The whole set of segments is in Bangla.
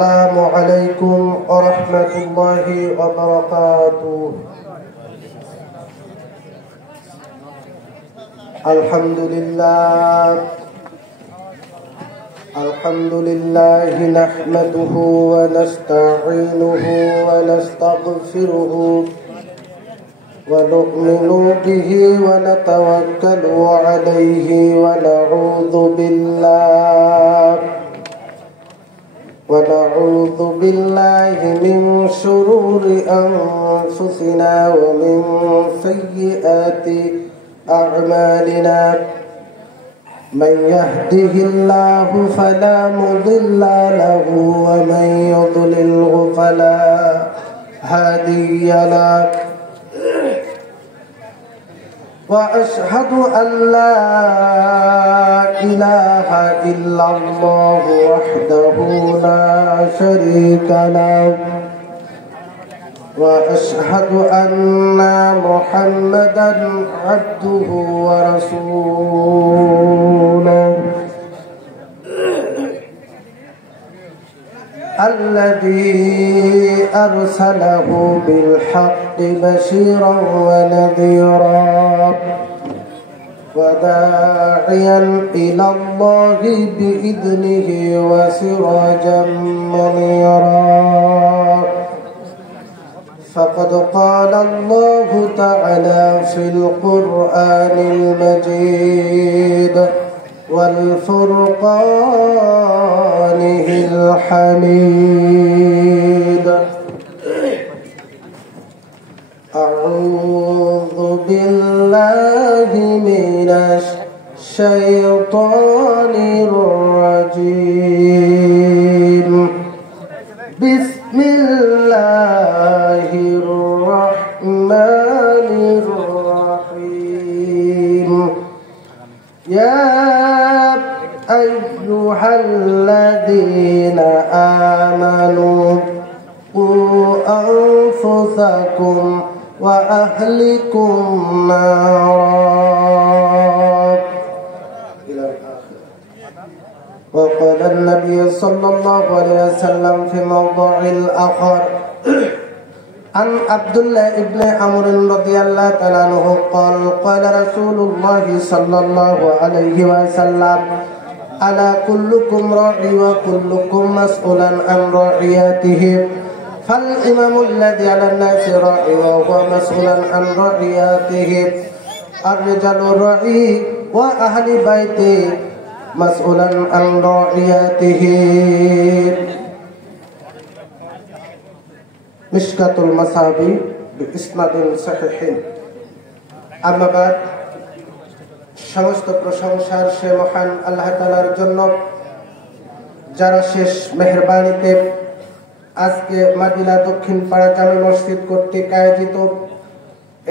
السلام عليكم ورحمة الله وبركاته. الحمد لله نحمده ونستعينه ونستغفره ونؤمن به ونتوكل عليه ونعوذ بالله من شرور أنفسنا ومن سيئات أعمالنا. من يهده الله فلا مضل له ومن يضلله فلا هادي له. وأشهد أن لا إله إلا الله وحده لا شريك له. وأشهد أن محمدا عبده ورسوله الذي أرسله بالحق بشيرا ونذيرا وداعيا إلى الله بإذنه وسراجا منيرا. فقد قال الله تعالى في القرآن المجيد والفرقانه الحميد: أعوذ بالله من الشيطان الرجيم. بسم الله الرحمن الرحيم. يا أيها الذين آمنوا قوا أنفسكم وأهلكم نارا. وقال النبي صلى الله عليه وسلم في موضوع الآخر عن عبد الله بن عمرو رضي الله تعالى عنه قال: قال رسول الله صلى الله عليه وسلم: ألا كلكم راعي وكلكم مسؤول عن رعيته، فالإمام الذي على الناس راعي وهو مسؤول عن رعيته. الرجال راعي وأهل بيته مسؤولا عن رعيته. মিশকাতুল মাসাবি বিইসনাদিন সহিহিন। আম্মা বাদ, সমস্ত প্রশংসার সে মহান আল্লাহ তাআলার জন্য যারা শেষ মেহেরবানিতে আজকে মাদিনা দক্ষিণ পাড়া জামে মসজিদ কর্তৃক আয়োজিত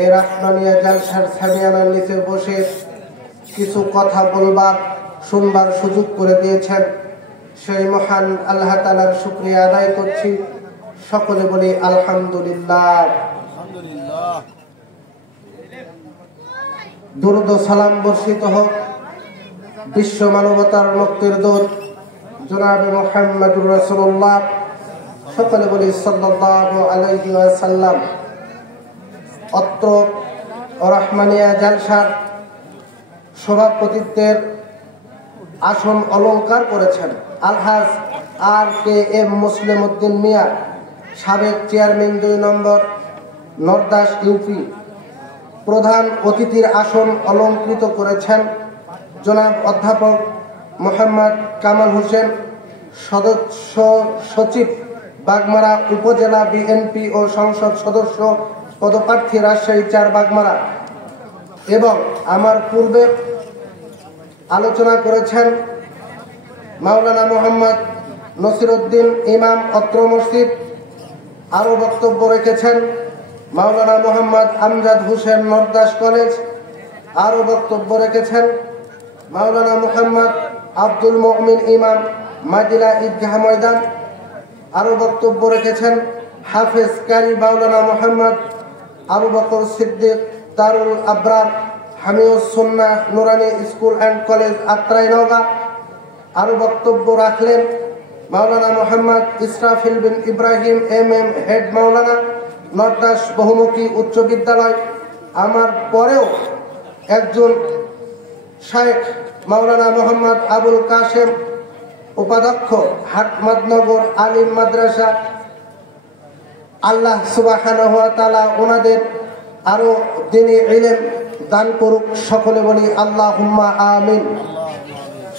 এই রাহমানিয়া জালসার সামিয়ানার নিচে বসে কিছু কথা বলবার শুনবার সুযোগ করে দিয়েছেন, সেই মহান আল্লাহ তাআলার শুকরিয়া আদায় করছি। সকলে বলি আলহামদুলিল্লাহ। দুরূদ ও সালাম বর্ষিত হোক বিশ্ব মানবতার মুক্তির দূত জনাবে মুহাম্মদুর রাসূলুল্লাহ, সকলে বলি সাল্লাল্লাহু আলাইহি ওয়াসাল্লাম। অত্র রাহমানিয়া জালসার সভাপতিত্বের আসন অলংকার করেছেন আলহাজ RKM মুসলিম উদ্দিন মিয়া, সাবেক চেয়ারম্যান 2 নম্বর নরদাস ইউপি। প্রধান অতিথির আসন অলংকৃত করেছেন জনাব অধ্যাপক মোহাম্মদ কামাল হোসেন, সদস্য সচিব বাগমারা উপজেলা বিএনপি ও সংসদ সদস্য পদপ্রার্থী রাজশাহী 4 বাগমারা। এবং আমার পূর্বে আলোচনা করেছেন মাওলানা মোহাম্মদ নসিরউদ্দিন ইমাম অত্র মসজিদ। আরও বক্তব্য রেখেছেন মাওলানা মোহাম্মদ আমজাদ হোসেন নরদাস কলেজ। আরও বক্তব্য রেখেছেন মাওলানা মোহাম্মদ আব্দুল মুমিন ইমাম মাদিনা ঈদগাহ ময়দান। আরও বক্তব্য রেখেছেন হাফেজ কারি মাওলানা মোহাম্মদ আবু বকর সিদ্দিক দারুল আবরার হামিউস সুন্নাহ নুরানি school and college Atrai Naogaon. আরও বক্তব্য রাখলেন মাওলানা মোহাম্মদ ইসরাফিল বিন ইব্রাহিম MM হেড মাওলানা নটদাস বহুমুখী উচ্চ বিদ্যালয়, আমার পরেও একজন শায়েখ মাওলানা মোহাম্মদ আবুল কাশেম উপাধ্যক্ষ হাটমাদনগর আলিম মাদ্রাসা, আল্লাহ সুবহানাহু ওয়া তাআলা ওনাদের আরো দ্বীনি ইলম দান করুক, সকলে বলি আল্লাহুম্মা আমিন।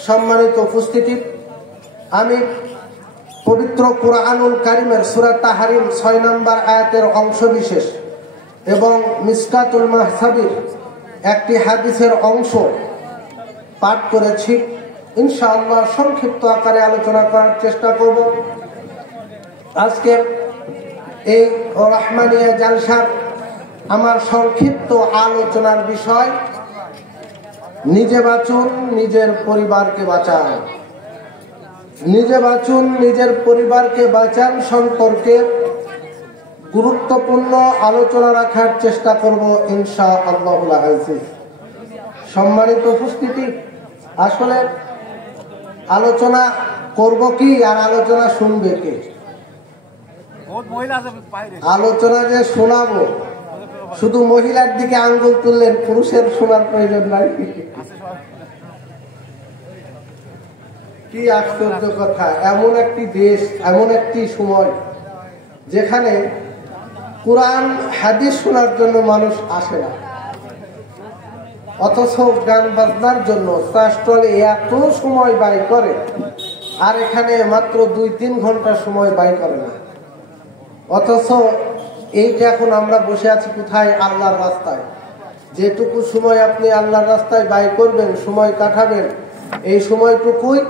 সম্মানিত উপস্থিতি, আমি পবিত্র কুরআনুল কারীমের সূরা তাহরিম 6 নম্বর আয়াতের অংশ বিশেষ এবং মিসকাতুল মাহসাবির একটি হাদিসের অংশ পাঠ করেছি। ইনশাআল্লাহ সংক্ষিপ্ত আকারে আলোচনা করার চেষ্টা করব। আজকে এই রহমানিয়া জালসার আমার সংক্ষিপ্ত আলোচনার বিষয় নিজে বাঁচুন, নিজের পরিবারকে বাঁচান। নিজে বাঁচুন, নিজের পরিবারকে বাঁচান সম্পর্কে গুরুত্বপূর্ণ আলোচনা রাখার চেষ্টা করব ইনশাআল্লাহুল আজিজ। সম্মানিত উপস্থিতি, আসলে আলোচনা করব কি আর আলোচনা শুনবে কে? আলোচনা যে শোনাবো, শুধু মহিলার দিকে আঙ্গুল তুললেন, পুরুষের শোনার প্রয়োজন নাই। কি আশ্চর্য কথা! এমন একটি দেশ, এমন একটি সময় যেখানে কোরআন হাদিস শোনার জন্য মানুষ আসে না, অথচ গান বাজনার জন্য স্টলে এত সময় ব্যয় করে, আর এখানে মাত্র 2-3 ঘন্টা সময় ব্যয় করে না। অথচ এইটা এখন আমরা বসে আছি কোথায়? আল্লাহর রাস্তায়। যেটুকু সময় আপনি আল্লাহর রাস্তায় ব্যয় করবেন, সময় কাটাবেন, এই সময়টুকুই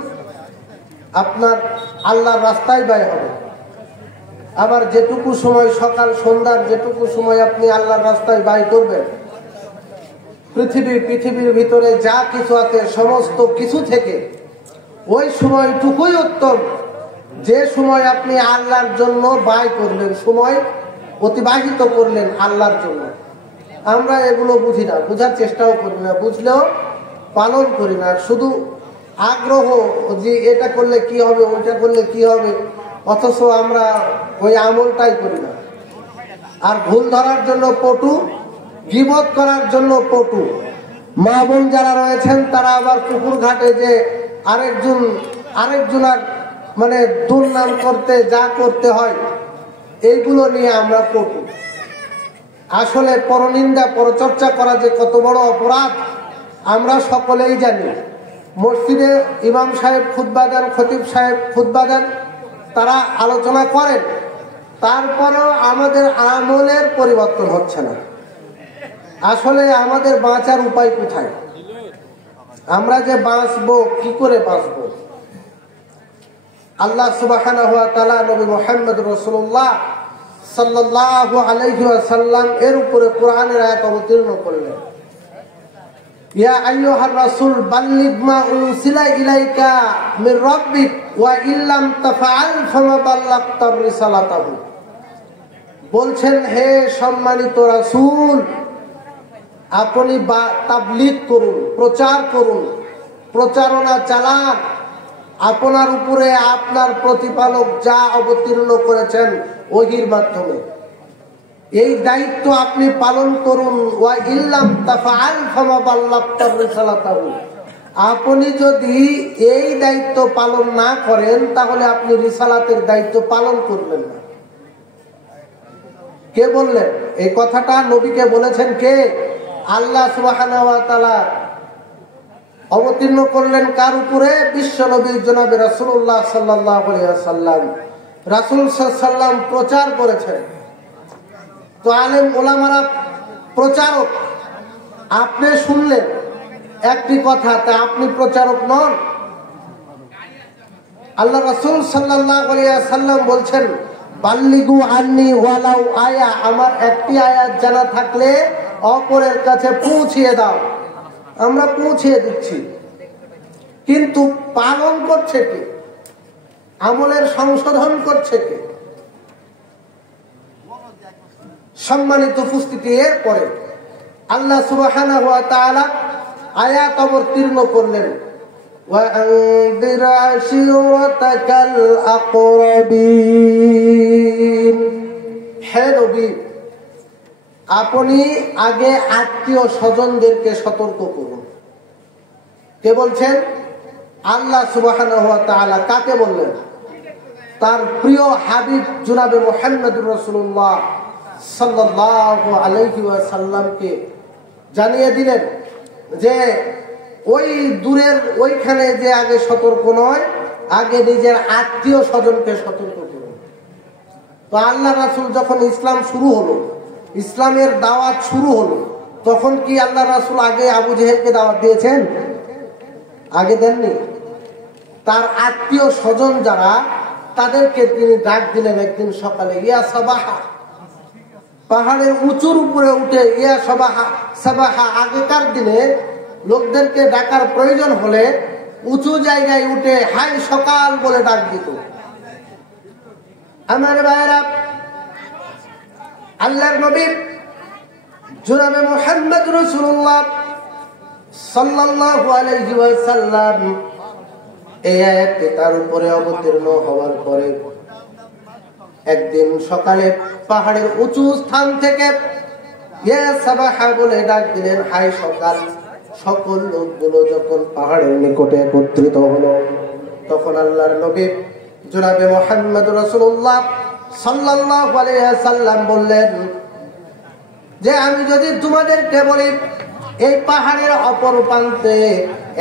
আপনার আল্লাহর রাস্তায় ব্যয় হবে। আবার যেটুকু সময় সকাল সন্ধ্যার যেটুকু সময় আপনি আল্লাহর রাস্তায় ব্যয় করবেন, পৃথিবীর ভিতরে যা কিছু আছে সমস্ত কিছু থেকে ওই সময়টুকুই উত্তম, যে সময় আপনি আল্লাহর জন্য ব্যয় করলেন, সময় অতিবাহিত করলেন আল্লাহর জন্য। আমরা এগুলো বুঝি না, বুঝার চেষ্টাও করি না, বুঝলেও পালন করি না। শুধু আগ্রহ যে এটা করলে কি হবে, ওইটা করলে কি হবে, অথচ আমরা ওই আমলটাই করি না। আর ভুল ধরার জন্য পটু, গীবত করার জন্য পটু। মা বোন যারা রয়েছেন তারা আবার পুকুর ঘাটে যে আরেকজনের মানে দুর্নাম করতে যা করতে হয়, এইগুলো নিয়ে আমরা পটু। আসলে পরনিন্দা পরচর্চা করা যে কত বড় অপরাধ আমরা সকলেই জানি। মসজিদে ইমাম সাহেব খুতবা দেন, খতিব সাহেব খুতবা দেন, তারা আলোচনা করেন, তারপরেও আমাদের আমলের পরিবর্তন হচ্ছে না। আসলে আমাদের বাঁচার উপায় কোথায়? আমরা যে বাঁচবো, কি করে বাঁচবো? আল্লাহ সুবহানাহু ওয়া তাআলা নবী মুহাম্মদ রাসূলুল্লাহ সাল্লাল্লাহু আলাইহি ওয়াসাল্লাম এর উপরে কোরআনের আয়াত অবতীর্ণ করলেন। ইয়া আইয়ুহার রাসূল বাল্লিগ মা উনসিলা ইলাইকা মির রাব্বিক ওয়া ইল্লাম তাফআল ফামা বাল্লাগতা রিসালাতাহু। বলছেন, হে সম্মানিত রাসূল, আপনি তাবলীগ করুন, প্রচার করুন, প্রচারণা চালান। আপনার উপরে আপনার প্রতিপালক যা অবতীর্ণ করেছেন ওহীর মাধ্যমে, এই দায়িত্ব আপনি পালন করুন। ওয়া ইল্লাম তাফআল ফামা বাল্লাগতা রিসালাতাহু। আপনি যদি এই দায়িত্ব পালন না করেন, তাহলে আপনি রিসালাতের দায়িত্ব পালন করবেন না। কে বললেন এই কথাটা? নবীকে বলেছেন কে? আল্লাহ সুবহানাহু ওয়া তাআলা অবতীর্ণ করলেন কার উপরে? বিশ্ব নবী জনাবে রাসূলুল্লাহ সাল্লাল্লাহু আলাইহি ওয়াসাল্লাম। রাসূল সাল্লাল্লাহু আলাইহি ওয়াসাল্লাম প্রচার করেছেন। তো আলেম ওলামারা প্রচারক, আপনি শুনলেন একটি কথা, তা আপনি প্রচারক নন। আল্লাহ রাসূল সাল্লাল্লাহু আলাইহি ওয়াসাল্লাম বলছেন, বাল্লিগু আন্নি ওয়ালাউ আয়া, আমার একটি আয়াত জানা থাকলে অপরের কাছে পৌঁছিয়ে দাও। আমরা পৌঁছিয়ে দিচ্ছি, কিন্তু পালন করছে কে? আমলের সংশোধন করছে কে? সম্মানিত উপস্থিতি, এরপরে আল্লাহ সুবহানাহু ওয়া তাআলা আয়াত অবতীর্ণ করলেন, وأنذر عشيرتك الأقربين হে নবী আপনি আগে আত্মীয় স্বজনদেরকে সতর্ক করুন। কে বলছেন? আল্লাহ সুবহানাহু ওয়া তাআলা। কাকে বললেন? তার প্রিয় হাবিব জনাবে মুহাম্মদুর রাসূলুল্লাহ সাল্লাল্লাহু আলাইহি ওয়াসাল্লামকে জানিয়ে দিলেন যে ওই দূরের ওইখানে যে আগে সতর্ক নয়, আগে নিজের আত্মীয় স্বজনকে সতর্ক করুন। তো আল্লাহ রাসূল যখন ইসলাম শুরু হলো, ইসলামের দাওয়াত শুরু হলো, তখন কি আল্লাহ রাসূল আগে আবু জেহেলকে দাওয়াত দিয়েছেন? আগে দেননি। তার আত্মীয় স্বজন যারা, তাদেরকে তিনি ডাক দিলেন একদিন সকালে, ইয়া সাবাহা, পাহাড়ের উঁচুর উপরে উঠে ইয়া সাবাহা সাবাহা। আগেকার দিনে লোকদেরকে ডাকার প্রয়োজন হলে উঁচু জায়গায় উঠে হাই সকাল বলে ডাক দিত। আমার ভাইরা, আল্লাহর নবী জনাবে মুহাম্মদ রাসূলুল্লাহ সাল্লাল্লাহু আলাইহি ওয়াসাল্লাম এই আয়াতটি তার উপরে অবতীর্ণ হওয়ার পরে একদিন সকালে পাহাড়ের উঁচু স্থান থেকে ইয়া সাবাহা বলে ডাক দিলেন, হাই সকাল। সকল লোকগুলো যখন পাহাড়ের নিকটে একত্রিত হলো, তখন আল্লাহর নবী জনাবে মুহাম্মদ রাসূলুল্লাহ সাল্লাল্লাহু আলাইহি ওয়াসাল্লাম বললেন যে আমি যদি তোমাদেরকে বলি এই পাহাড়ের অপর প্রান্তে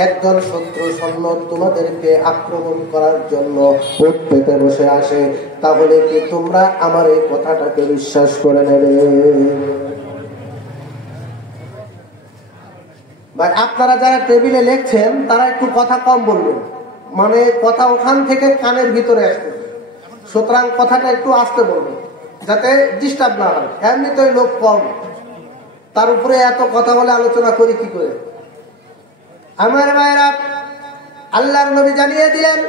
একদল শত্রু সৈন্য তোমাদেরকে আক্রমণ করার জন্য উট পেতে বসে আসে, তাহলে কি তোমরা আমার এই কথাটাকে বিশ্বাস করে নেবে? ভাই, আপনারা যারা টেবিলে লেখছেন তারা একটু কথা কম বলবেন, মানে কথা ওখান থেকে কানের ভিতরে আসবে, সুতরাং কথাটা একটু আস্তে বলবেন যাতে ডিস্টার্ব না হয়। এমনিতেই লোক কম, তার উপরে এত কথা বলে আলোচনা করি কি করে? আমার ভাইরা, আল্লাহর নবী জানিয়ে দিলেন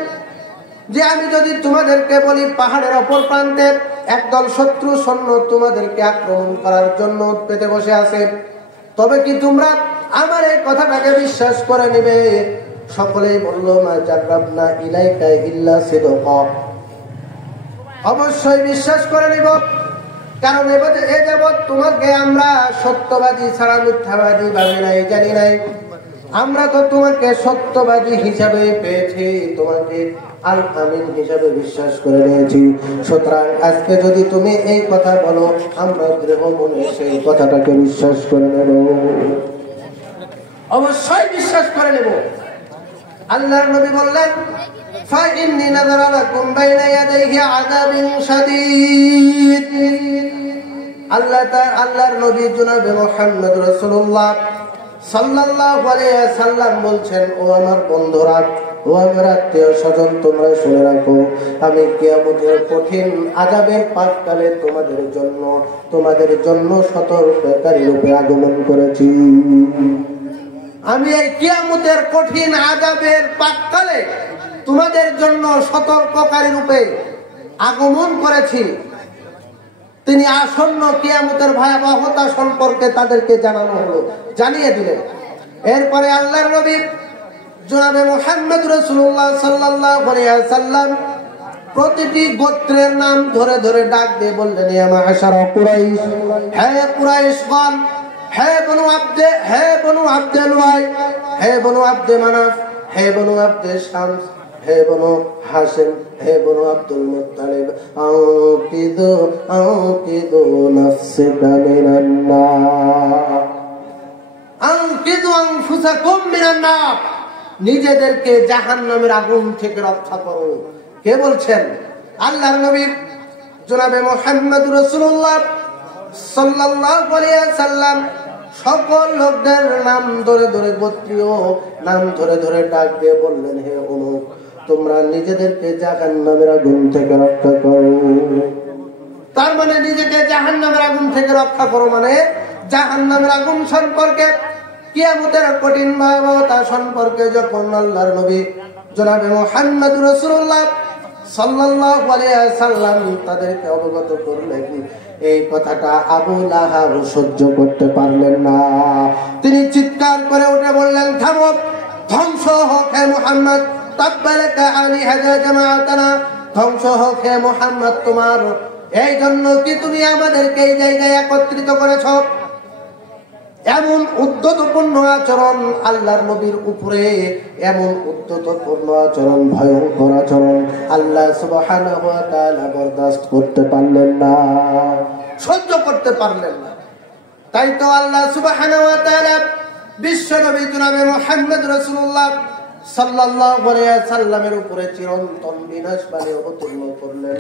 যে আমি যদি তোমাদেরকে বলি পাহাড়ের অপর প্রান্তে একদল শত্রু সৈন্য তোমাদেরকে আক্রমণ করার জন্য পেতে বসে আছে, তবে কি তোমরা আমার এই কথাটাকে বিশ্বাস করে নেবে? সকলেই বলল, মা জাররাবনা ইলাইকা ইল্লা সিদকা, অবশ্যই বিশ্বাস করে নিব, কারণ এ যাবৎ তোমাকে আমরা সত্যবাদী ছাড়া মিথ্যাবাদী ভাবে নাই, জানি নাই। আমরা তো তোমাকে সত্যবাদী হিসাবে পেয়েছি, তোমাকে আল আমিন হিসাবে বিশ্বাস করে নিয়েছি। সুতরাং আজকে যদি তুমি এই কথা বলো, আমরা দৃঢ় মনে সেই কথাটাকে বিশ্বাস করে নেব, অবশ্যই বিশ্বাস করে নেব। আল্লাহর নবী বললেন, ফাইন্নী নাযারা লাকুম বাইনা ইয়াদাইহি আযাবিন শাদীদ। আল্লাহর নবী জনাবে মুহাম্মদ রাসূলুল্লাহ সাল্লাল্লাহু আলাইহি ওয়াসাল্লাম বলছেন, ও আমার বন্ধুরা, ও আমার আত্মীয় স্বজন, তোমরা শুনে রাখো, আমি কিয়ামতের কঠিন আযাবের পাককালে তোমাদের জন্য সতর্ককারী রূপে আগমন করেছি। আমি এই কিয়ামতের কঠিন আযাবের পাককালে তোমাদের জন্য সতর্ককারী রূপে আগমন করেছি। তিনি আসন্ন কিয়ামতের ভয়াবহতা সম্পর্কে তাদেরকে জানানো হলো, জানিয়ে দিলেন। এরপরে আল্লাহর নবী জনাবে মুহাম্মদ রাসূলুল্লাহ সাল্লাল্লাহু আলাইহি ওয়াসাল্লাম প্রতিটি গোত্রের নাম ধরে ধরে ডাক দিয়ে বললেন, ইয়া মা'আশারা কুরাইশ, হে কুরাইশগণ, হে বনু আব্দে, হে বনু আব্দুল ওয়াই, হে বনু আব্দে মানাফ, হে বনু আব্দে শামস, হে বনু হাশিম, হে বনু আব্দুল মুত্তালিব, আনকিদু নাফসাকা মিনান নার, আনকিদু আনফুসাকুম মিনান নার, নিজেদেরকে জাহান্নামের আগুন থেকে রক্ষা করো। কে বলছেন? আল্লাহর নবী জনাবে মুহাম্মদ রাসূলুল্লাহ সাল্লাল্লাহু আলাইহি ওয়াসাল্লাম সকল লোকদের নাম ধরে ধরে, গোত্রীয় নাম ধরে ধরে ডাক দিয়ে বললেন, হে অমুক, তোমরা নিজেদেরকে জাহান্নামের আগুন থেকে রক্ষা করো। তার মানে নিজেকে জাহান্নামের আগুন থেকে রক্ষা করো, মানে জাহান্নামের আগুন সম্পর্কে, কিয়ামতের কঠিন ভয়াবহতা সম্পর্কে যখন আল্লাহর নবী জনাবে মুহাম্মদ রাসূলুল্লাহ সাল্লাল্লাহু আলাইহি ওয়াসাল্লাম তাদেরকে অবগত করলেন, এই কথাটা আবু লাহাব সহ্য করতে পারলেন না। তিনি চিৎকার করে উঠে বললেন, থামো, ধ্বংস হোক হে মুহাম্মদ, তাব্বালাকা আলিহাযা জামাআতানা, ধ্বংস হোক হে মুহাম্মদ তোমার এই জন্য কি তুমি আমাদেরকে এই জায়গায় একত্রিত করেছ। এমন উদ্ধতপূর্ণ আচরণ আল্লাহর নবীর উপরে, এমন উদ্ধতপূর্ণ আচরণ, ভয়ঙ্কর আচরণ আল্লাহ সুবহানাহু ওয়া তাআলা বরদাস্ত করতে পারলেন না, সহ্য করতে পারলেন না। তাই তো আল্লাহ সুবহানাহু ওয়া তাআলা বিশ্বনবী জনাবে মুহাম্মদ রাসূলুল্লাহ সাল্লাল্লাহু আলাইহি ওয়াসাল্লামের উপরে চিরন্তন বিনাশবাণী অবতীর্ণ করলেন।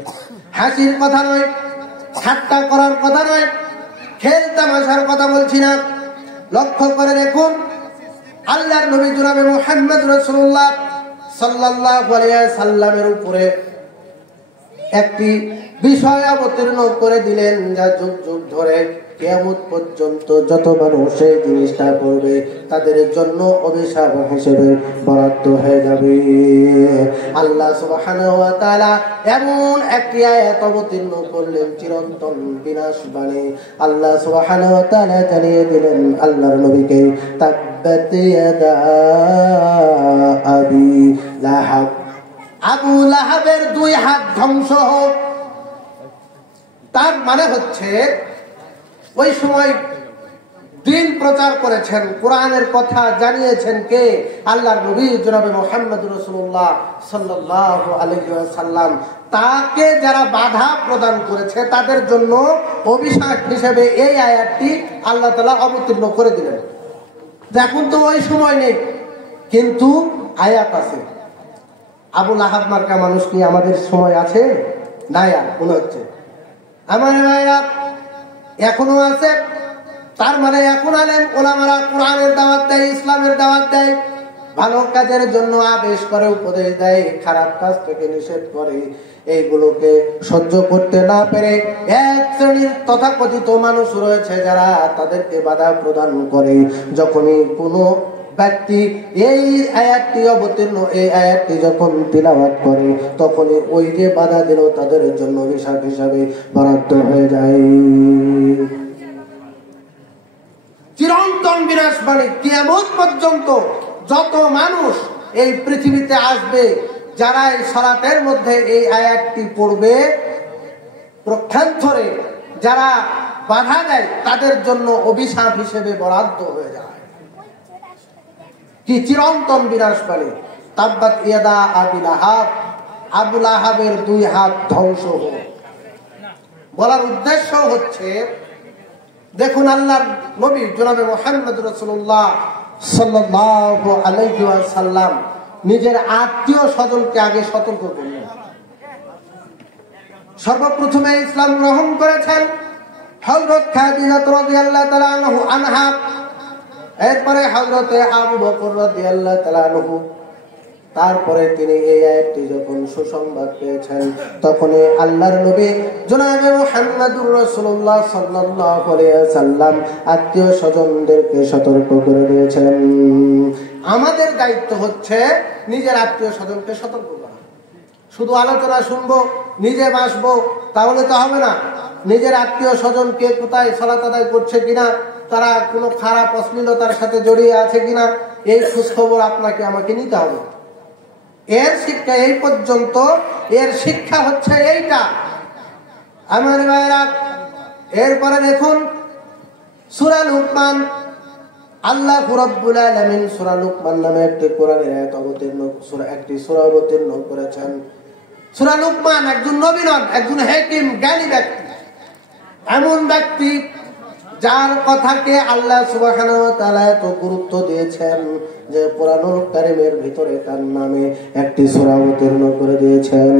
হাসির কথা নয়, ঠাট্টা করার কথা নয়, খেল তামাশার কথা বলছি না। লক্ষ্য করে দেখুন আল্লাহর নবী জনাবে মুহাম্মদ রাসূলুল্লাহ সাল্লাল্লাহু আলাইহি ওয়াসাল্লামের উপরে একটি বিষয় অবতীর্ণ করে দিলেন, যা যুগ যুগ ধরে কিয়ামত পর্যন্ত যত মানুষ এই জিনিসটা পড়বে তাদের জন্য অভিশাপ হিসেবে বরাদ্দ হয়ে যাবে। আল্লাহ সুবহানাহু ওয়া তাআলা এমন একটি আয়াত অবতীর্ণ করলেন চিরন্তন বিনাশবাণী। আল্লাহ সুবহানাহু ওয়া তাআলা জানিয়ে দিলেন আল্লাহর নবীকে, তাব্বাত ইয়াদা আবি লাহাব, আবু লাহাবের দুই হাত ধ্বংস হোক। তার মানে হচ্ছে ওই সময় দিন প্রচার করেছেন, কোরআনের কথা জানিয়েছেন কে? আল্লাহর নবী জনাবে মুহাম্মদ রাসূলুল্লাহ সাল্লাল্লাহু আলাইহি ওয়াসাল্লাম। তাকে যারা বাধা প্রদান করেছে তাদের জন্য অভিশাপ হিসেবে এই আয়াতটি আল্লাহ তাআলা অবতীর্ণ করে দিলেন। এখন তো ওই সময় নেই, কিন্তু আয়াত আছে। আবু লাহাব মার্কা মানুষ কি আমাদের সময় আছে? না, মনে হচ্ছে আমার ভাইরা এখনো আছে। তার মানে এখন আলেম ওলামারা কোরআনের দাওয়াত দেয়, ইসলামের দাওয়াত দেয়, ভালো কাজের জন্য আদেশ করে, উপদেশ দেয়, খারাপ কাজ থেকে নিষেধ করে। এইগুলোকে সহ্য করতে না পেরে এক শ্রেণীর তথাকথিত মানুষ রয়েছে যারা তাদেরকে বাধা প্রদান করে। যখনই কোনো ব্যক্তি এই আয়াতটি অবতীর্ণ, এই আয়াতটি যখন তিলাওয়াত করে তখনই ওই যে বাধা দিল তাদের জন্য অভিশাপ হিসাবে বরাদ্দ হয়ে যায়। চিরন্তন বিনাশবাণী কিয়ামত পর্যন্ত যত মানুষ এই পৃথিবীতে আসবে যারা এই সালাতের মধ্যে এই আয়াতটি পড়বে, প্রক্ষান্তরে যারা বাধা দেয় তাদের জন্য অভিশাপ হিসেবে বরাদ্দ হয়ে যায়। কি চিরন্তন বিনাশবাণী! তাব্বাত ইয়াদা আবি লাহাব, আবু লাহাবের দুই হাত ধ্বংস হোক। বলার উদ্দেশ্য হচ্ছে, দেখুন আল্লাহর নবী জনাবে মুহাম্মদ রাসূলুল্লাহ সাল্লাল্লাহু আলাইহি ওয়াসাল্লাম নিজের আত্মীয় স্বজনকে আগে সতর্ক করলেন। সর্বপ্রথমে ইসলাম গ্রহণ করেছেন হযরত খাদিজা রাদিয়াল্লাহু তাআলা আনহা, এরপরে হযরতে আবু বকর রাদিয়াল্লাহু তাআলা আনহু। তারপরে তিনি এই আয়াতটি যখন সুসংবাদ পেয়েছেন তখনই আল্লাহর নবী জনাবে মুহাম্মদুর রাসূলুল্লাহ সাল্লাল্লাহু আলাইহি ওয়াসাল্লাম আত্মীয় স্বজনদেরকে সতর্ক করে দিয়েছেন। আমাদের দায়িত্ব হচ্ছে নিজের আত্মীয় স্বজনকে সতর্ক করা। শুধু আলোচনা শুনবো, নিজে বাসবো, তাহলে তো হবে না। নিজের আত্মীয় স্বজন কে কোথায় সালাত আদায় করছে কিনা, তারা কোনো খারাপ অশ্লীলতার সাথে জড়িয়ে আছে কিনা, এই খোঁজ খবর আপনাকে আমাকে নিতে হবে। এর শিক্ষা এই পর্যন্ত, এর শিক্ষা হচ্ছে এইটা আমার ভাইরা। এরপরে দেখুন সূরা লুকমান, আল্লাহ রাব্বুল আলামিন সূরা লুকমান নামে একটি কোরআনের আয়াত অবতীর্ণ, একটি সূরা অবতীর্ণ করেছেন। সূরা লুকমান একজন নবী নন, একজন হাকিম জ্ঞানী ব্যক্তি, এমন ব্যক্তি যার কথাকে আল্লাহ সুবহানাহু ওয়া তাআলা এত গুরুত্ব দিয়েছেন যে কোরআনুল কারীমের ভিতরে তার নামে একটি সূরা অবতীর্ণ করে দিয়েছেন।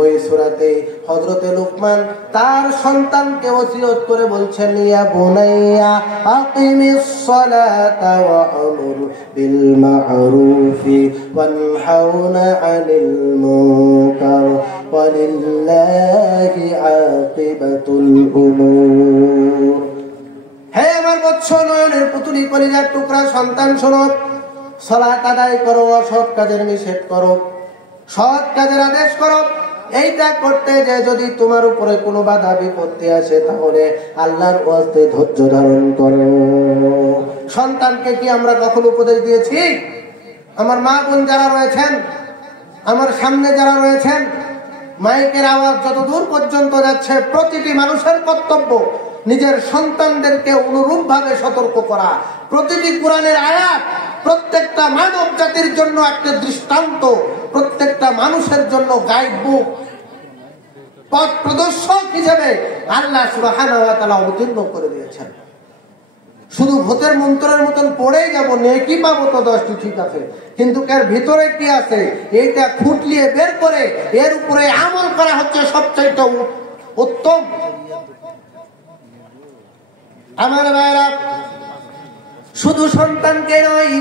ওই সূরাতে হযরতে লুকমান তার সন্তানকে ওসিয়ত করে বলছেন, ইয়া বুনাইয়া আকিমিস সালাতা ওয়া আমুর বিল মা'রুফি ওয়ানহাউনা আনিল মুনকার ওয়ালিল্লাহি আকিবাতুল উমুর। হে আমার বৎস নয়নের পুতুলি কলিজার টুকরা সন্তান, শোনো, সালাত আদায় করো, অসৎ কাজের নিষেধ করো, সৎ কাজের আদেশ করো। এইটা করতে যে যদি তোমার উপরে কোনো বাধা বিপত্তি আসে তাহলে আল্লাহর ওয়াস্তে ধৈর্য ধারণ করো। সন্তানকে কি আমরা কখনো উপদেশ দিয়েছি? আমার মা বোন যারা রয়েছেন, আমার সামনে যারা রয়েছেন, মাইকের আওয়াজ যত দূর পর্যন্ত যাচ্ছে, প্রতিটি মানুষের কর্তব্য নিজের সন্তানদেরকে অনুরূপভাবে সতর্ক করা। প্রতিটি কোরআনের আয়াত প্রত্যেকটা মানব জাতির জন্য একটা দৃষ্টান্ত, প্রত্যেকটা মানুষের জন্য গাইড বুক, পথ প্রদর্শক হিসেবে আল্লাহ সুবহানাহু ওয়া তাআলা অবতীর্ণ করে দিয়েছেন। শুধু ভূতের মন্ত্রের মতন পড়েই যাবো, নেকি পাবো তো 10টি, ঠিক আছে, কিন্তু এর ভিতরে কি আছে এইটা খুঁটলিয়ে বের করে এর উপরে আমল করা হচ্ছে সবচাইতে উত্তম। আমার ভাইরা, শুধু সন্তানকে নয়,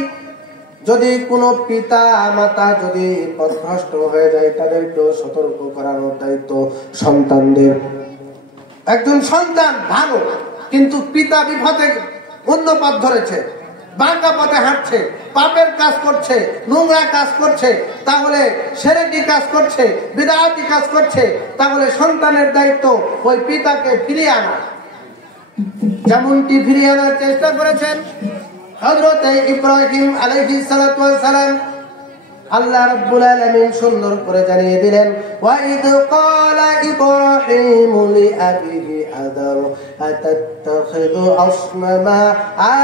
যদি কোনো পিতা মাতা যদি পথভ্রষ্ট হয়ে যায় তাদেরকেও সতর্ক করানোর দায়িত্ব সন্তানদের। একজন সন্তান ভালো, কিন্তু পিতা বিপথে অন্য পথ ধরেছে, বাঁকা পথে হাঁটছে, পাপের কাজ করছে, নোংরা কাজ করছে, তাহলে শিরকি কাজ করছে, বিদআতি কাজ করছে, তাহলে সন্তানের দায়িত্ব ওই পিতাকে ফিরিয়ে আনা। যেমনটি ফিরিয়ে আনার চেষ্টা করেছেন হযরত ইব্রাহিম আলাইহিস সালাতু ওয়াস সালাম। আল্লাহ রাব্বুল আলামিন সুন্দর করে জানিয়ে দিলেন, ওয়া ইদ ক্বালা ইব্রাহিমু লিআবিহি আযার আতাত্তাখিযু আসনামা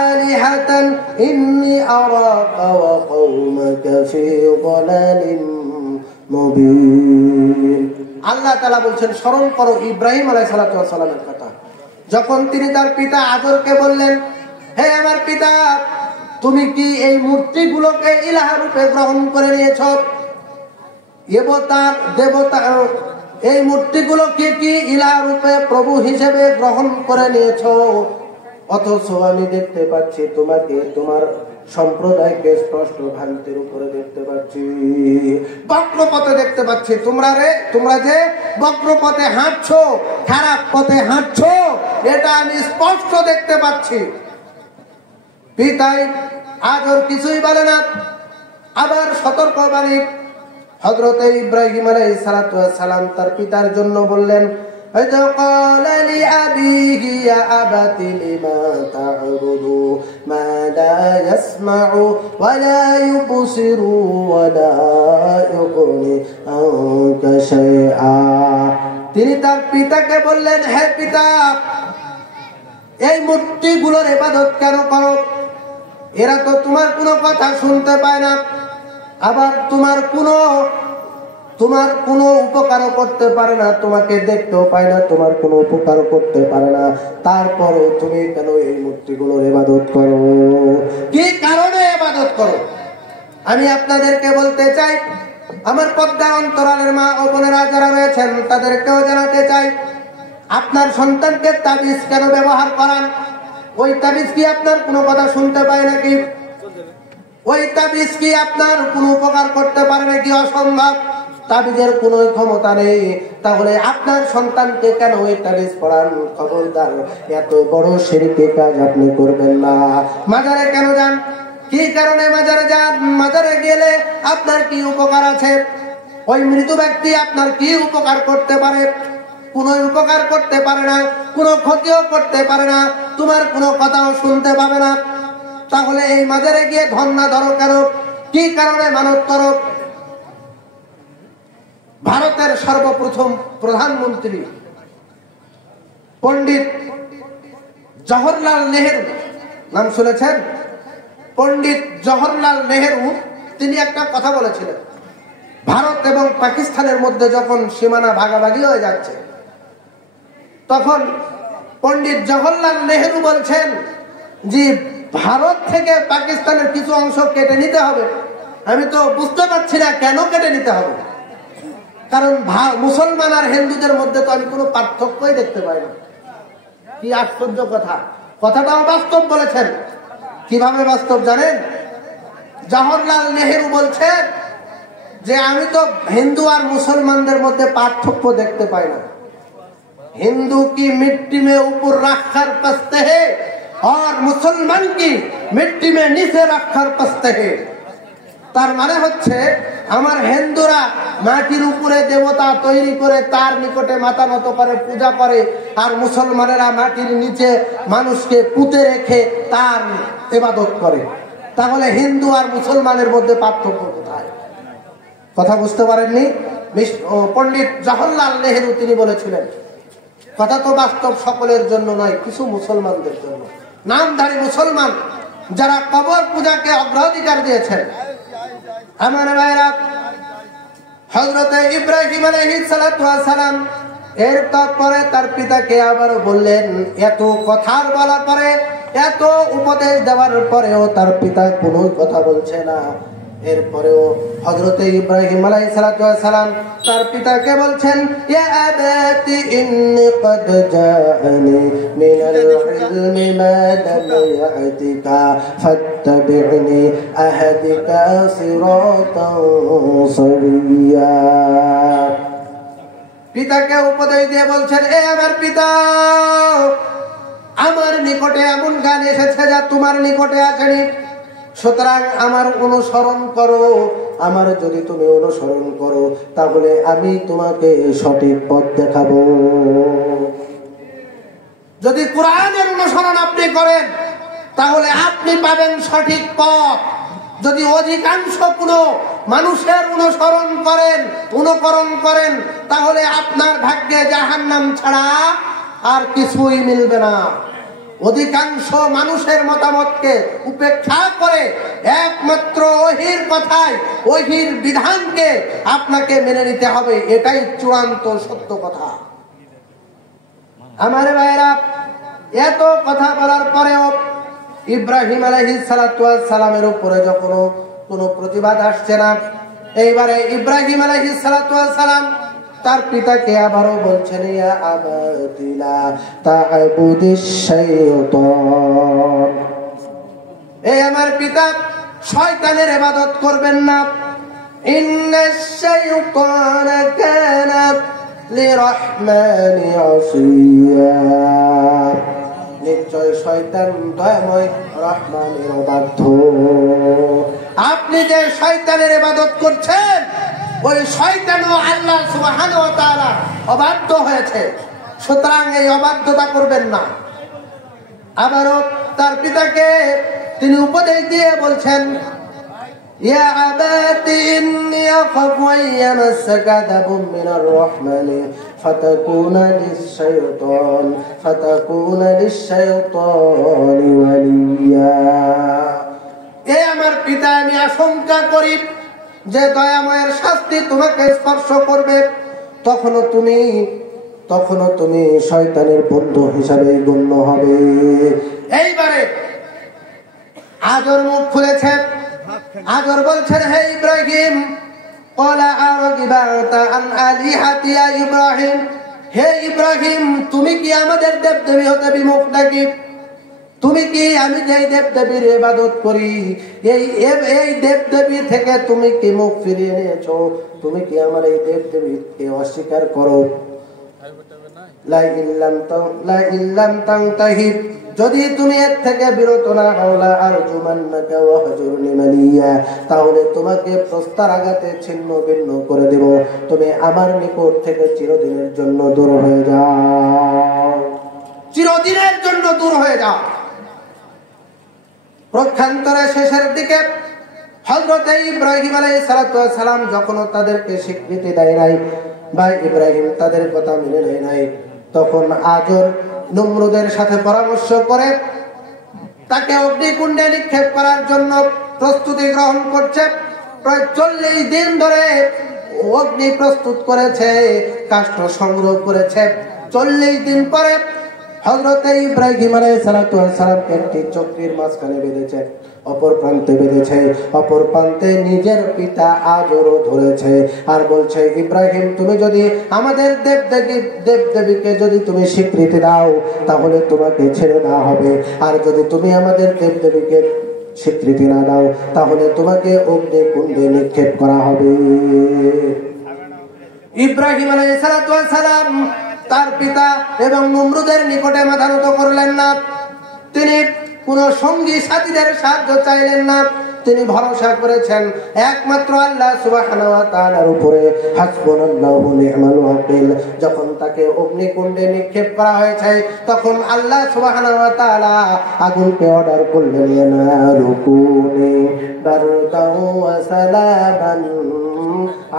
আলিহাতান ইন্নী আরাকা ওয়া কওমাকা ফী যালালিন মুবিন। আল্লাহ তাআলা বলছেন, স্মরণ করো ইব্রাহিম আলাইহিস সালাতু ওয়াস সালামের কথা, যখন তিনি তার পিতা আযরকে বললেন, হে আমার পিতা, তুমি কি এই মূর্তিগুলোকে ইলাহ রূপে গ্রহণ করে নিয়েছ? দেবতা এই মূর্তিগুলোকে কি ইলাহ রূপে প্রভু হিসেবে গ্রহণ করে নিয়েছ? অথচ আমি দেখতে পাচ্ছি তোমাকে, তোমার সম্প্রদায়কে স্পষ্ট ভ্রান্তির উপরে দেখতে পাচ্ছি, বক্রপথে দেখতে পাচ্ছি। তোমরা যে বক্রপথে হাঁটছো, খারাপ পথে হাঁটছো, এটা আমি স্পষ্ট দেখতে পাচ্ছি। পিতাই আজর কিছুই বলে না, আবার সতর্কবাণী হযরত ইব্রাহিম আলাইহিস সালাতু ওয়াস সালাম তার পিতার জন্য বললেন, ইযা ক্বালা লিআবিহি ইয়া আবাতি লিমা তা'বুদু মা লা ইয়াসমা'ু ওয়া লা ইউবসিরু ওয়া লা ইউগনি আনকা শাইআ। তিনি তার পিতাকে বললেন, হে পিতা, এই মূর্তিগুলোর ইবাদত কেন করো? এরা তো তোমার কোনো কথা শুনতে পায় না, আবার তোমার কোনো উপকারও করতে পারে না, তোমাকে দেখতেও পায় না, তোমার কোনো উপকারও করতে পারে না, তারপরও তুমি কেন এই মূর্তিগুলোর ইবাদত করো? কি কারণে ইবাদত করো? আমি আপনাদেরকে বলতে চাই, আমার পর্দার অন্তরালের মা ও বোনেরা যারা রয়েছেন তাদেরকেও জানাতে চাই, আপনার সন্তানকে তাবিজ কেন ব্যবহার করান? ওই তাবিজ কি আপনার কোনো কথা শুনতে পায় নাকি? ওই তাবিজ কি আপনার কোনো উপকার করতে পারে নাকি? অসম্ভব, তাবিজের কোনো ক্ষমতা নেই। তাহলে আপনার সন্তানকে কেন ওই তাবিজ পড়ান? খবরদার, এত বড় শিরকি কাজ আপনি করবেন না। মাজারে কেন যান? কি কারণে মাজারে যান? মাজারে গেলে আপনার কি উপকার আছে? ওই মৃত ব্যক্তি আপনার কি উপকার করতে পারে? কোনো উপকার করতে পারে না, কোনো ক্ষতিও করতে পারে না, তোমার কোনো কথাও শুনতে পাবে না। তাহলে এই মাজারে গিয়ে ধর্ণা ধরো কেন? কি কারণে মানত করো? ভারতের সর্বপ্রথম প্রধানমন্ত্রী পণ্ডিত জওহরলাল নেহেরু, নাম শুনেছেন? পণ্ডিত জওহরলাল নেহেরু তিনি একটা কথা বলেছিলেন, ভারত এবং পাকিস্তানের মধ্যে যখন সীমানা ভাগাভাগি হয়ে যাচ্ছে, তখন পণ্ডিত জওহরলাল নেহেরু বলছেন যে ভারত থেকে পাকিস্তানের কিছু অংশ কেটে নিতে হবে। আমি তো বুঝতে পারছি না কেন কেটে নিতে হবে, কারণ মুসলমান আর হিন্দুদের মধ্যে তো আমি কোনো পার্থক্যই দেখতে পাই না। কি আশ্চর্য কথা! কথাটাও বাস্তব বলেছেন। কিভাবে বাস্তব জানেন? জওহরলাল নেহেরু বলছেন যে আমি তো হিন্দু আর মুসলমানদের মধ্যে পার্থক্য দেখতে পাই না। हिंदू की मिट्टी में ऊपर रखकर पसते हैं और मुसलमान की मिट्टी में नीचे रखकर पसते हैं। তার মানে হচ্ছে আমার হিন্দুরা মাটির উপরে দেবতা তৈরি করে তার নিকটে মাথা নত করে পূজা করে, আর মুসলমানেরা মাটির নিচে মানুষকে পুঁতে রেখে তার ইবাদত করে। তাহলে হিন্দু আর মুসলমানের মধ্যে পার্থক্য কোথায়? কথা বুঝতে পারেননি? পণ্ডিত জওহরলাল নেহেরু তিনি বলেছিলেন, কথা তো বাস্তব সকলের জন্য নয়, কিছু মুসলমানদের জন্য, নামধারী মুসলমান যারা কবর পূজাকে অগ্রাধিকার দিয়েছেন। আমার ভাইরা, হযরতে ইব্রাহিম আলাইহিস সালাতু ওয়াস সালাম এর তারপরে তার পিতাকে আবারও বললেন, এত কথার বলার পরে, এত উপদেশ দেওয়ার পরেও তার পিতা কোনো কথা বলছে না। এরপরেও হযরতে ইব্রাহিম আলাইহিস সালাতু ওয়াস সালাম তার পিতাকে বলছেন, ইয়া আবাতি ইন্নী ক্বাদ জাআনি মিনাল ইলমি মা লাম ইয়াতিকা ফাত্তাবি'নি আহদিকা সিরাতান সাবিয়্যা। পিতাকে উপদেশ দিয়ে বলছেন, এ আমার পিতা, আমার নিকটে এমন জ্ঞান এসেছে যা তোমার নিকটে আসেনি, সুতরাং আমার অনুসরণ করো। আমার যদি তুমি অনুসরণ করো তাহলে আমি তোমাকে সঠিক পথ দেখাবো। যদি কোরআনের অনুসরণ আপনি করেন তাহলে আপনি পাবেন সঠিক পথ। যদি অধিকাংশ কোনো মানুষের অনুকরণ করেন তাহলে আপনার ভাগ্যে জাহান্নাম ছাড়া আর কিছুই মিলবে না। অধিকাংশ মানুষের মতামতকে উপেক্ষা করে একমাত্র ওহীর কথায়, ওহীর বিধানকে আপনাকে মেনে নিতে হবে, এটাই চূড়ান্ত সত্য কথা। আমার ভাইরা, এত কথা বলার পরেও ইব্রাহিম আলাইহিস সালাতু ওয়াস সালামের উপরে যখন কোনো প্রতিবাদ আসছে না, এইবারে ইব্রাহিম আলাইহিস সালাতু ওয়াস সালাম তার পিতাকে আবারও বলছেন, ইয়া আবাতি লা তা'বুদিশ শাইতান, এই আমার পিতা, শয়তানের ইবাদত করবেন না। ইন্নাশ শাইতানা কানা লিরহমানি আসিয়া, নিশ্চয় শয়তান দয়াময় রহমানের অবাধ্য। আপনি যে শয়তানের ইবাদত করছেন ওই শয়তানও আল্লাহ সুবহানাহু ওয়া তাআলা অবাধ্য হয়েছে, সুতরাং এই অবাধ্যতা করবেন না। আবারও তার পিতাকে তিনি উপদেশ দিয়ে বলছেন, ইয়া আবাতি ইন্নী আখাফু আন ইয়ামাসসাকা আযাবুম মিনার রাহমানি ফাতাকুনা লিশ-শাইতানি ওয়ালিয়্যা। এ আমার পিতা, আমি আশঙ্কা করি যে দয়াময়ের শাস্তি তোমাকে স্পর্শ করবে, তখনও তুমি শয়তানের বন্ধু হিসাবে গণ্য হবে। এইবারে আজর মুখ খুলেছে। আজর বলছেন, হে ইব্রাহিম, ক্বালা আরাগিবা আনতা আন আলিহাতি ইয়া ইব্রাহিম, হে ইব্রাহিম, তুমি কি আমাদের দেবদেবী হতে বিমুখ নাকি? তুমি কি আমি যে দেবদেবীর ইবাদত করি এই দেবদেবী থেকে তুমি কি মুখ ফিরিয়ে নিয়েছো? তুমি কি আমার এই দেবদেবীকে অস্বীকার করো? লা ইল্লাম তানতাহি, যদি তুমি এর থেকে বিরত না হও, লা আরজুমান্নাকা ওয়াহজুরনি মালিয়া, তাহলে তোমাকে প্রস্তর আঘাতে ছিন্ন ভিন্ন করে দেব। তুমি আমার নিকট থেকে চিরদিনের জন্য দূর হয়ে যাও, চিরদিনের জন্য দূর হয়ে যাও। পক্ষান্তরে শেষের দিকে হযরত ইব্রাহিম আলাইহিস সালাতু ওয়াস সালাম যখন তাদেরকে স্বীকৃতি দেয় নাই বা ইব্রাহিম তাদের কথা মেনে নেয় নাই, তখন আজর নমরুদের সাথে পরামর্শ করে তাকে অগ্নিকুণ্ডে নিক্ষেপ করার জন্য প্রস্তুতি গ্রহণ করছে। প্রায় 40 দিন ধরে অগ্নি প্রস্তুত করেছে, কাষ্ঠ সংগ্রহ করেছে। 40 দিন পরে হযরত ইব্রাহিম আলাইহিস সালাতু ওয়াস সালামকে একটি চক্রীর মাঝখানে বেঁধেছে, অপর প্রান্তে বেঁধেছে, অপর প্রান্তে নিজের পিতা আজরও ধরেছে আর বলছে, ইব্রাহিম, তুমি যদি আমাদের দেবদেবীকে যদি তুমি স্বীকৃতি দাও তাহলে তোমাকে ছেড়ে দেওয়া হবে, আর যদি তুমি আমাদের দেবদেবীকে স্বীকৃতি না দাও তাহলে তোমাকে অগ্নিকুণ্ডে নিক্ষেপ করা হবে। ইব্রাহিম আলাইহিস সালাতু ওয়াস সালাম তার পিতা এবং নমরুদের নিকটে মাথা নত করলেন না। তিনি কোন সঙ্গী সাথীদের সাহায্য চাইলেন না। তিনি ভরসা করেছেন একমাত্র আল্লাহ সুবহানাহু ওয়া তাআলার উপরে। হাসবুনাল্লাহু নি'মাল ওয়াকিল। যখন তাকে অগ্নিকুণ্ডে নিক্ষেপ করা হয়েছে তখন আল্লাহ সুবহানাহু ওয়া তাআলা আগুনকে অর্ডার করলেন, ইয়া নারু কুনি বারদাও ওয়া সালামান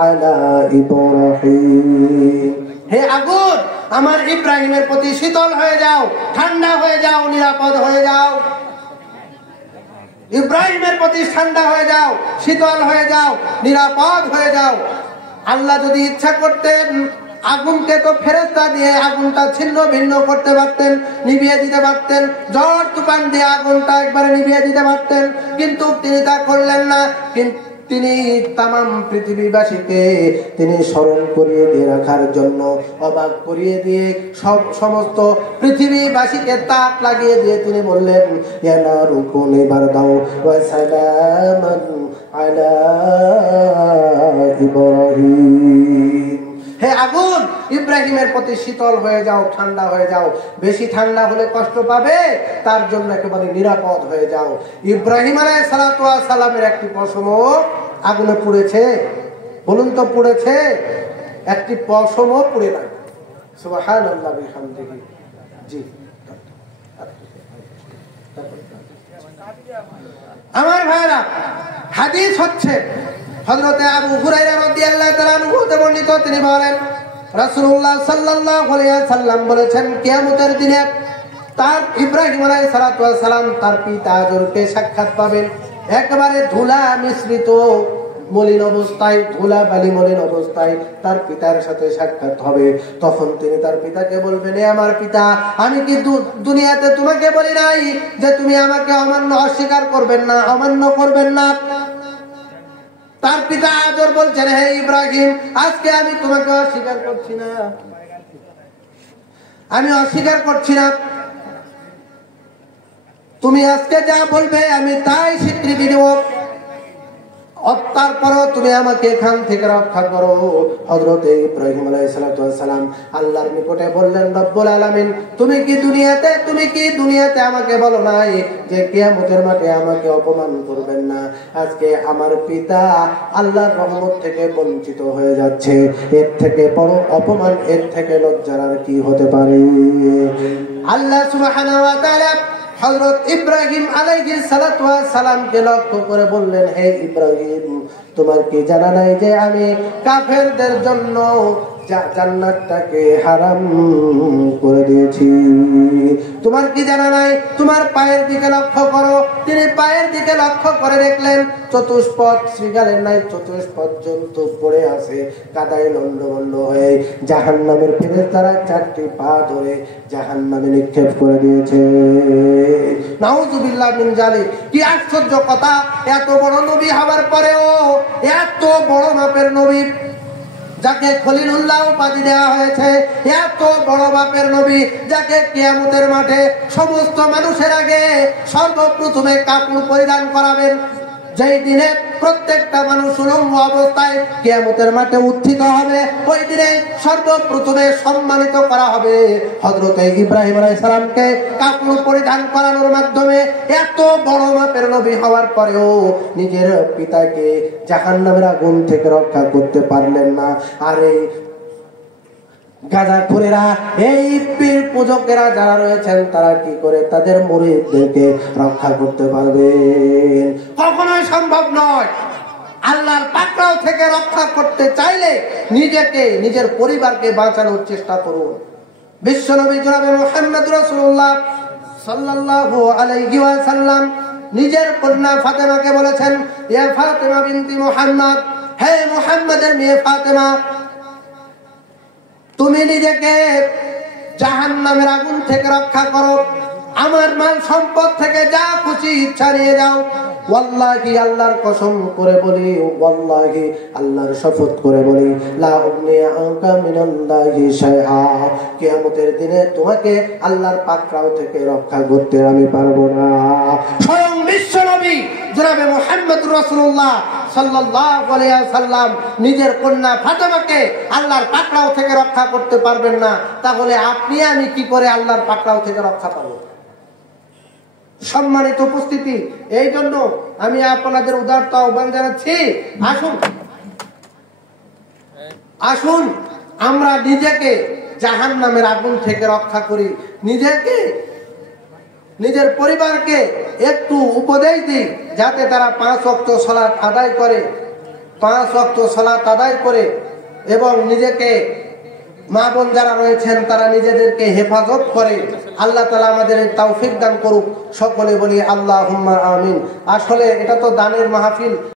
আলা ইব্রাহিম। হে আগুন, আমার ইব্রাহিমের প্রতি শীতল হয়ে যাও, ঠান্ডা হয়ে যাও, নিরাপদ হয়ে যাও। ইব্রাহিমের প্রতি ঠান্ডা হয়ে যাও, শীতল হয়ে যাও, নিরাপদ হয়ে যাও। আল্লাহ যদি ইচ্ছা করতেন আগুনকে তো ফেরেশতা দিয়ে আগুনটা ছিন্ন ভিন্ন করতে পারতেন, নিভিয়ে দিতে পারতেন, ঝড় তুফান দিয়ে আগুনটা একবারে নিভিয়ে দিতে পারতেন, কিন্তু তিনি তা করলেন না। কিন্তু তিনি তামাম পৃথিবীবাসীকে তিনি স্মরণ করিয়ে দিয়ে রাখার জন্য, অবাক করিয়ে দিয়ে সমস্ত পৃথিবীবাসীকে তাক লাগিয়ে দিয়ে তিনি বললেন, ইয়া নারু কুনি বারদাও ওয়া সালামান আলা ইব্রাহিম। হে আগুন, ইব্রাহিমের প্রতি শীতল হয়ে যাও, ঠান্ডা হয়ে যাও। বেশি ঠান্ডা হলে কষ্ট পাবে, তার জন্য একেবারে নিরাপদ হয়ে যাও। ইব্রাহিম আলাইহিস সালাতু ওয়াস সালামের একটি পশমও আগুনে পুড়েছে? বলুন তো পুড়েছে? একটি পশমও পুড়ে নাই। সুবহানাল্লাহ বিহামদিহি। জি আমার ভাইরা, হাদিস হচ্ছে হযরতে আবু হুরায়রা রাদিয়াল্লাহু তাআলা আনহু হতে বর্ণিত। তিনি বলেন, রাসূলুল্লাহ সাল্লাল্লাহু আলাইহি ওয়াসাল্লাম বলেছেন, কিয়ামতের দিনে তার ইব্রাহিম আলাইহিস সালাতু ওয়াস সালাম তার পিতা আজরকে সাক্ষাৎ পাবেন। একেবারে ধুলা মিশ্রিত মলিন অবস্থায়, ধুলা বালি মলিন অবস্থায় তার পিতার সাথে সাক্ষাৎ হবে। তখন তিনি তার পিতাকে বলবেন, এ আমার পিতা, আমি কি দুনিয়াতে তোমাকে বলি নাই যে তুমি আমাকে অস্বীকার করবেন না, অমান্য করবেন না? তার পিতা আজর বলছেন, হে ইব্রাহিম, আজকে আমি তোমাকে অস্বীকার করছি না, আমি অস্বীকার করছি না। তুমি আজকে যা বলবে আমি তাই স্বীকৃতি দেব। তারপরও তুমি আমাকে এখান থেকে রক্ষা করো। হযরতে ইব্রাহিম আলাইহিস সালাতু ওয়াস সালাম আল্লাহর নিকটে বললেন, রব্বুল আলামিন, তুমি কি দুনিয়াতে আমাকে বলো নাই যে কিয়ামতের মাঠে আমাকে অপমান করবেন না? আজকে আমার পিতা আল্লাহর রহমত থেকে বঞ্চিত হয়ে যাচ্ছে। এর থেকে বড় অপমান, এর থেকে লজ্জার আর কি হতে পারে? আল্লাহ সুবহানাহু ওয়া তাআলা হযরত ইব্রাহিম আলাইহিস সালাতু ওয়াস সালামকে লক্ষ্য করে বললেন, হে ইব্রাহিম, তোমার কি জানা নাই যে আমি কাফেরদের জন্য জান্নাতটাকে হারাম করে দিয়েছি? তোমার কি জানা নাই? তোমার পায়ের দিকে লক্ষ্য করো। তিনি পায়ের দিকে লক্ষ্য করে দেখলেন চতুষ্পদ শৃগালের নাই চতুষ্পদ জন্তু পড়ে আছে কাদায় লন্ডভন্ড হয়ে। জাহান্নামের ফেরেশতারা চারটি পা ধরে জাহান্নামে নিক্ষেপ করে দিয়েছে। নাউযুবিল্লাহ মিন যালিক। কি আশ্চর্য কথা! এত বড় নবী হওয়ার পরেও, এত বড় মাপের নবী যাকে খলিলুল্লাহ উপাধি দেওয়া হয়েছে, এত বড় মাপের নবী যাকে কিয়ামতের মাঠে সমস্ত মানুষের আগে সর্বপ্রথমে কাপড় পরিধান করাবেন, যেই দিনে প্রত্যেকটা মানুষ উলঙ্গ অবস্থায় কিয়ামতের মাঠে উত্থিত হবে, ওই দিনে সর্বপ্রথমে সম্মানিত করা হবে হযরত ইব্রাহিম আলাইহিস সালামকে কাপড় পরিধান করানোর মাধ্যমে। এত বড় মাপের নবী হওয়ার পরেও নিজের পিতাকে জাহান্নামের আগুন থেকে রক্ষা করতে পারলেন না। আর এই গাঁজাখোরেরা, এই পীর পূজকেরা যারা রয়েছেন, তারা কি করে তাদের মুরিদদেরকে রক্ষা করতে পারবে? কখনোই সম্ভব নয়। আল্লাহর পাকড়াও থেকে রক্ষা করতে চাইলে নিজেকে, নিজের পরিবারকে বাঁচানোর চেষ্টা করুন। বিশ্বনবী জনাবে মুহাম্মদ রাসূলুল্লাহ সাল্লাল্লাহু আলাইহি ওয়াসাল্লাম নিজের কন্যা ফাতেমাকে বলেছেন, ইয়া ফাতেমা বিনতি মুহাম্মদ, হে মুহাম্মদের মেয়ে ফাতেমা, তুমি নিজেকে জাহান্নামের আগুন থেকে রক্ষা করো। আমার মাল সম্পদ থেকে যা খুশি ইচ্ছা নিয়ে যাও। ওয়াল্লাহি, আল্লাহর কসম করে বলি, ওয়াল্লাহি, আল্লাহর শপথ করে বলি, লা উগনি আনকা মিনাল্লাহি শাইআ, কিয়ামতের দিনে তোমাকে আল্লাহর পাকড়াও থেকে রক্ষা করতে আমি পারবো না। স্বয়ং বিশ্বনবী জনাবে মুহাম্মদুর রাসূলুল্লাহ সাল্লাল্লাহু আলাইহি ওয়াসাল্লাম নিজের কন্যা ফাতেমাকে আল্লাহর পাকড়াও থেকে রক্ষা করতে পারবেন না, তাহলে আপনি আমি কি করে আল্লাহর পাকড়াও থেকে রক্ষা পাবো? সম্মানিত উপস্থিতি, এই জন্য আমি আপনাদের উদারতা আহ্বান জানাচ্ছি, আসুন আসুন আমরা নিজেকে জাহান্নামের আগুন থেকে রক্ষা করি, নিজেকে নিজের পরিবারকে একটু উপদেশ দিই যাতে তারা 5 ওয়াক্ত সালাত আদায় করে, 5 ওয়াক্ত সালাত আদায় করে এবং নিজেকে মা বোন যারা রয়েছেন তারা নিজেদেরকে হেফাজত করে। আল্লাহ তাআলা আমাদের তৌফিক দান করুক। সকলে বলি আল্লাহুম্মা আমিন। আসলে এটা তো দানের মাহফিল।